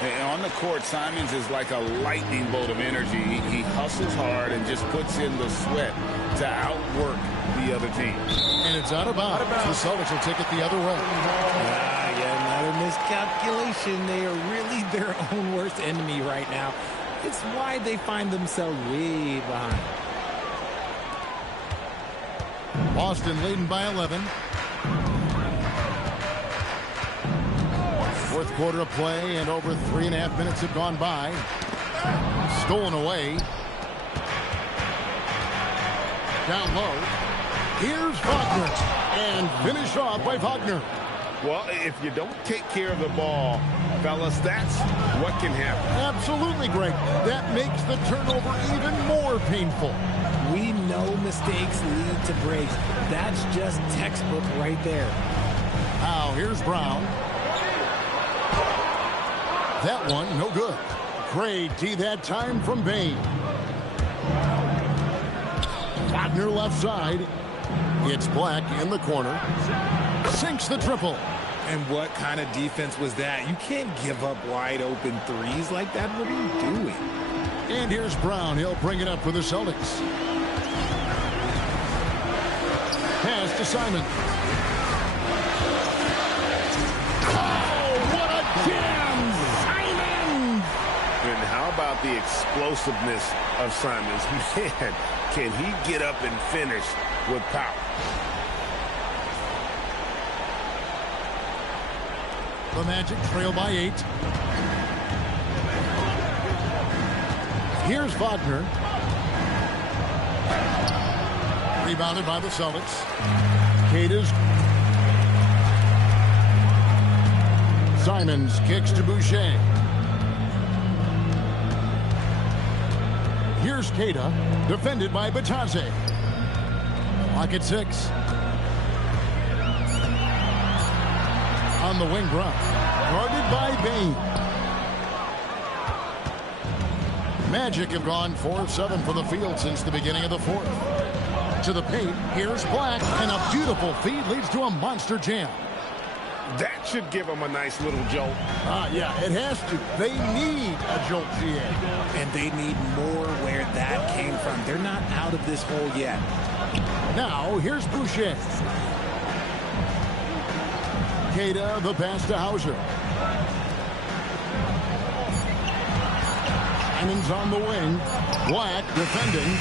And on the court, Simons is like a lightning bolt of energy. He hustles hard and just puts in the sweat to outwork the other team. And it's out of bounds. The Celtics will take it the other way. Yeah, another miscalculation. They are really their own worst enemy right now. It's why they find themselves way behind. Boston leading by 11. Fourth quarter of play, and over 3.5 minutes have gone by. Stolen away. Down low. Here's Wagner. And finished off by Wagner. Well, if you don't take care of the ball, fellas, that's what can happen. Absolutely, Greg. That makes the turnover even more painful. We know mistakes lead to breaks. That's just textbook right there. Now, here's Brown. That one, no good. Great D that time from Bain. Wagner left side. It's Black in the corner. Sinks the triple. And what kind of defense was that? You can't give up wide open threes like that. What are you doing? And here's Brown. He'll bring it up for the Celtics. Pass to Simon. Oh, what a jam! Simon! And how about the explosiveness of Simons? Man, can he get up and finish with power? The Magic trail by 8. Here's Wagner. Rebounded by the Celtics. Cada's. Simons kicks to Boucher. Here's Cada, defended by Batadze. Clock at 6. On the wing, Brown. Guarded by Bain. Magic have gone 4 of 7 from the field since the beginning of the fourth. To the paint, here's Black, and a beautiful feed leads to a monster jam. That should give them a nice little jolt. Yeah, it has to. They need a jolt, GA. And they need more where that came from. They're not out of this hole yet. Now, here's Boucher. Queta, the pass to Hauser. Anning's on the wing. Black defending.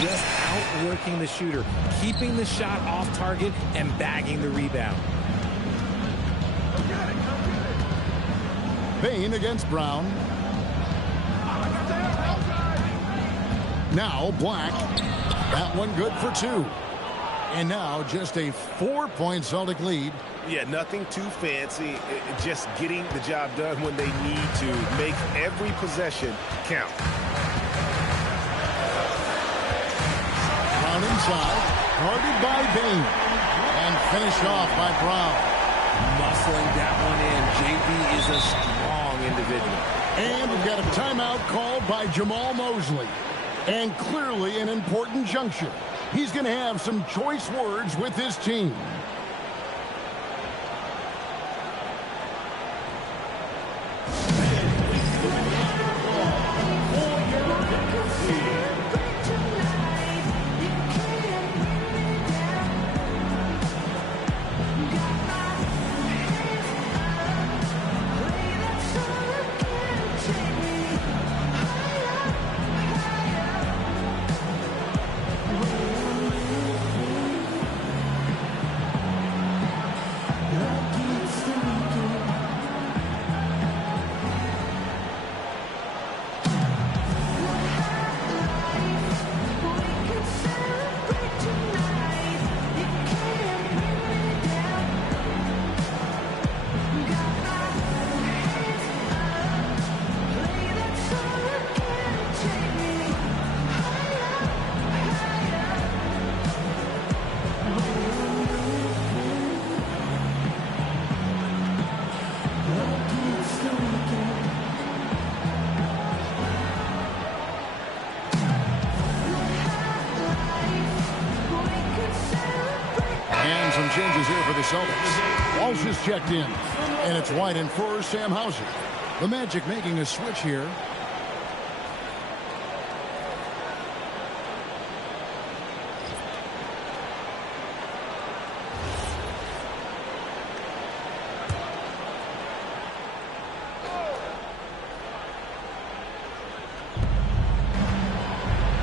Just outworking the shooter, keeping the shot off target and bagging the rebound. Payne against Brown. Now Black. That one good for 2. And now just a 4-point Celtic lead. Yeah, nothing too fancy. Just getting the job done when they need to. Make every possession count. Brown inside. Guarded by Payne. And finished off by Brown. Muscling that one in. JB is a strong individual. And we've got a timeout called by Jamal Mosley. And clearly an important juncture. He's going to have some choice words with his team. Changes here for the Celtics. Walsh is checked in, and it's White in for Sam Hauser. The Magic making a switch here.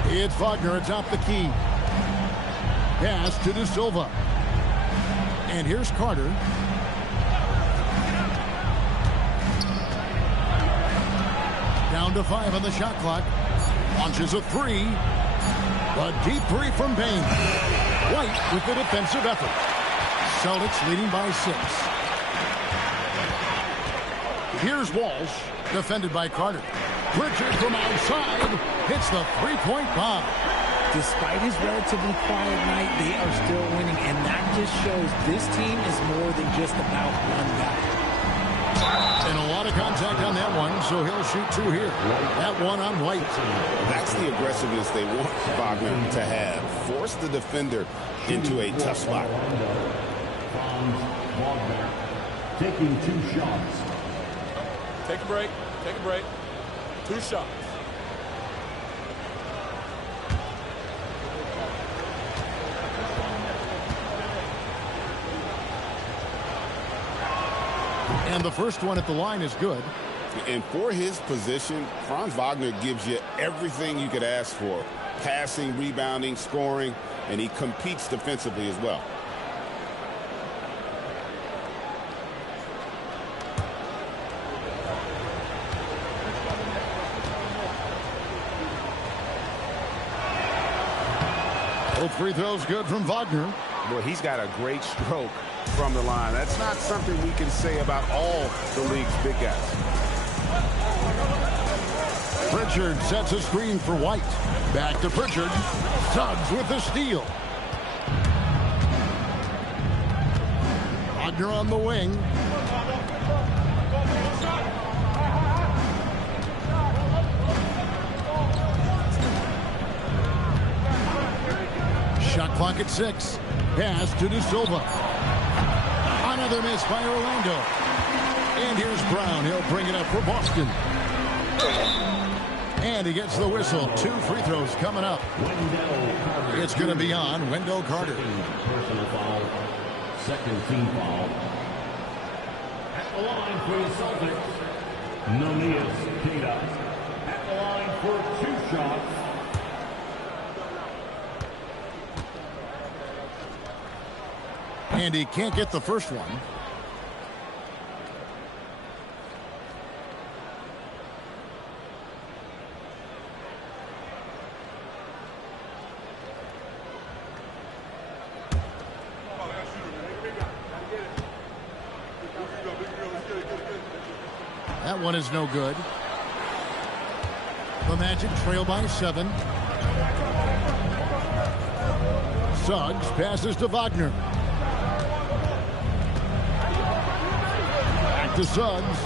It's Wagner atop the key. Pass to De Silva. And here's Carter. Down to 5 on the shot clock. Launches a 3. A deep 3 from Payne. White with the defensive effort. Celtics leading by 6. Here's Walsh, defended by Carter. Pritchard from outside hits the 3-point bomb. Despite his relatively quiet night, they are still winning, and that just shows this team is more than just about one guy. And a lot of contact on that one, so he'll shoot 2 here. That one on White. That's the aggressiveness they want Wagner to have. Force the defender into a tough spot. Wagner taking 2 shots. Take a break. Take a break. 2 shots. And the first one at the line is good. And for his position, Franz Wagner gives you everything you could ask for. Passing, rebounding, scoring, and he competes defensively as well. Both free throws good from Wagner. Boy, he's got a great stroke from the line. That's not something we can say about all the league's big guys. Pritchard sets a screen for White. Back to Pritchard. Suggs with the steal. Wagner on the wing. Shot clock at 6. Pass to De Silva. Another miss by Orlando. And here's Brown. He'll bring it up for Boston. And he gets the whistle. 2 free throws coming up. It's going to be on Wendell Carter. Personal foul. Second team foul. At the line for the Celtics, Nonias Keita. At the line for 2 shots. And he can't get the first one. That one is no good. The Magic trail by 7. Suggs passes to Wagner. Back to Suggs.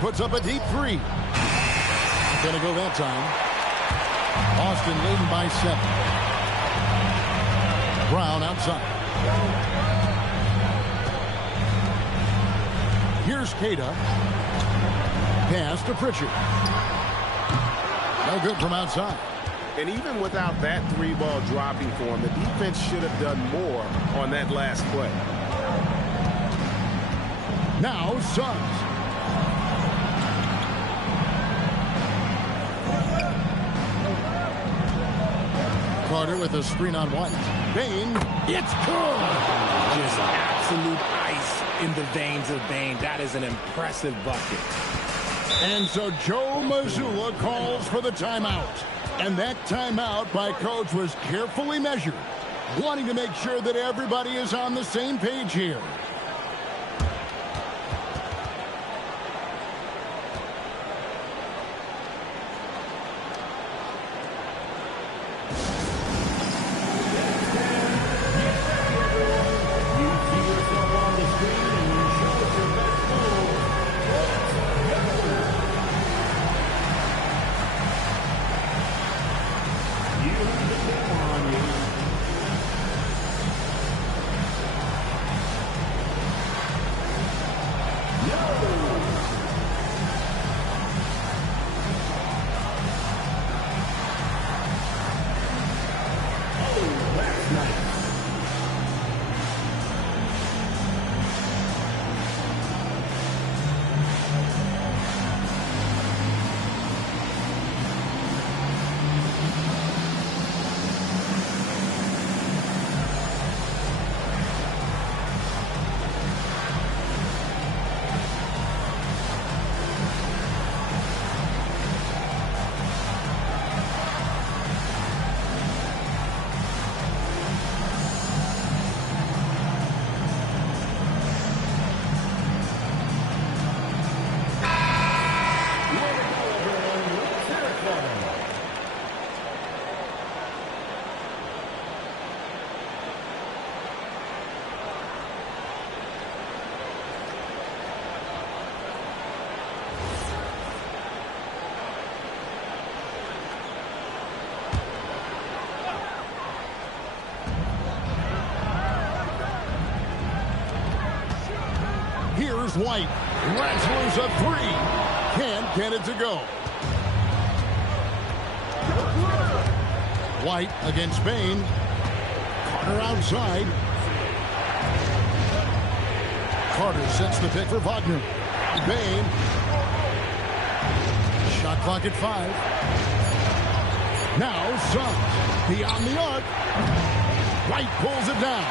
Puts up a deep 3. Not gonna go that time. Boston leading by 7. Brown outside. Here's Keita. Pass to Pritchard. No good from outside. And even without that 3-ball dropping for him, the defense should have done more on that last play. Now Suggs. Carter with a screen on White. Bane, it's good. Just absolute ice in the veins of Bane. That is an impressive bucket. And so Joe Mazzulla calls for the timeout. And that timeout by Coach was carefully measured, wanting to make sure that everybody is on the same page here. Here's White. Wrestlers a 3. Can't get it to go. White against Bane. Carter outside. Carter sets the pick for Wagner. Bane. Shot clock at 5. Now Suggs beyond the arc. White pulls it down.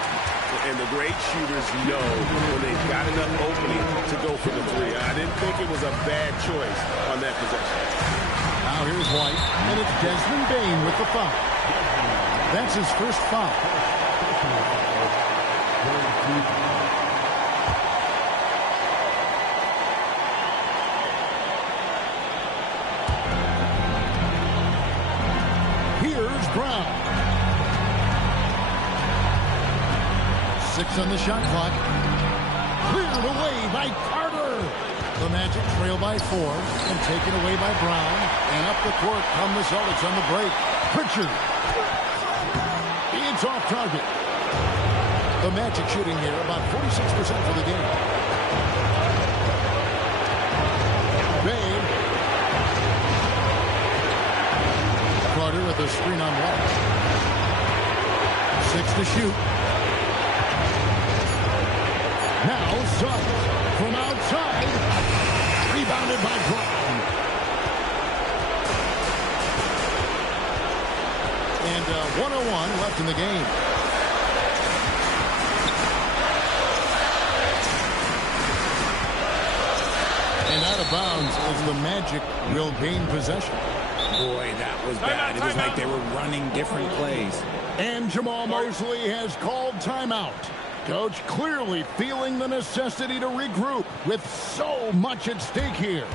And the great shooters know when they've got enough opening to go for the 3. I didn't think it was a bad choice on that possession. Now here's White, and it's Desmond Bane with the foul. That's his first foul. Here's Brown. 6 on the shot clock. Cleared away by Carter. The Magic trail by 4 and taken away by Brown. And up the court come the Celtics on the break. Pritchard. It's off target. The Magic shooting here about 46% for the game. Babe. Carter with a screen on Walsh. 6 to shoot. Now Suggs from outside. Rebounded by Brown. And 1:01 left in the game. And out of bounds as the Magic will gain possession. Boy, that was bad. It was like they were running different plays. And Jamal Mosley has called timeout. Coach clearly feeling the necessity to regroup with so much at stake here.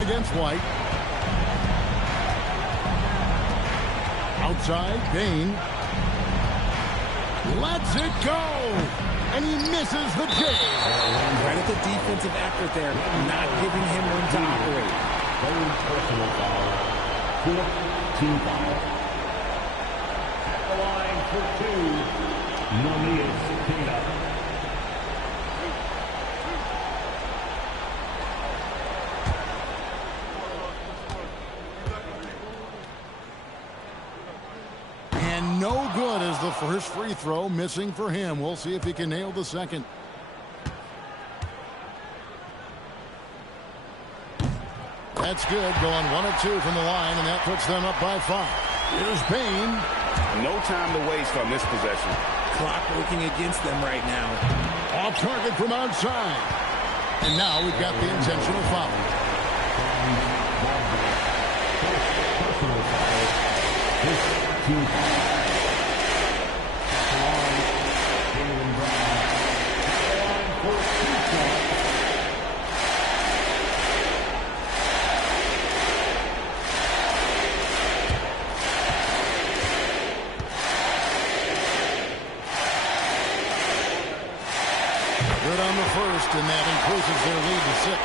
Against White. Outside, Bain. Lets it go! And he misses the J. Credit the defensive effort there, not giving him room to operate. Third personal foul. Fourth team foul. At the line for 2, Namias Queta. No good as the first free throw missing for him. We'll see if he can nail the second. That's good. Going 1 of 2 from the line, and that puts them up by 5. Here's Bain. No time to waste on this possession. Clock working against them right now. Off target from outside. And now we've got the intentional foul. Good on the first, and that increases their lead to 6.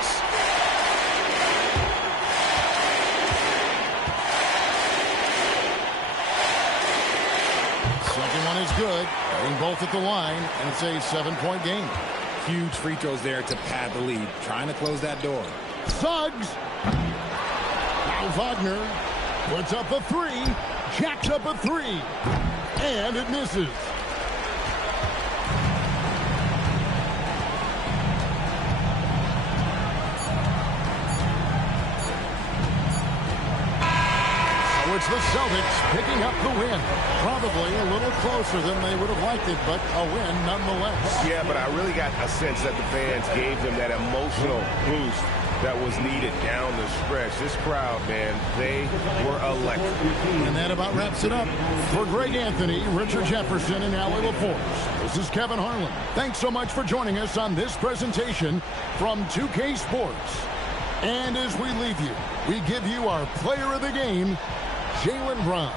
Second one is good. Getting both at the line, and it's a 7-point game. Huge free throws there to pad the lead. Trying to close that door. Suggs. Now Wagner puts up a 3. Jacks up a 3. And it misses. It's the Celtics picking up the win. Probably a little closer than they would have liked it, but a win nonetheless. Yeah, but I really got a sense that the fans gave them that emotional boost that was needed down the stretch. This crowd, man, they were electric. And that about wraps it up. For Greg Anthony, Richard Jefferson, and Allie LaForce, this is Kevin Harlan. Thanks so much for joining us on this presentation from 2K Sports. And as we leave you, we give you our player of the game, Jaylen Brown.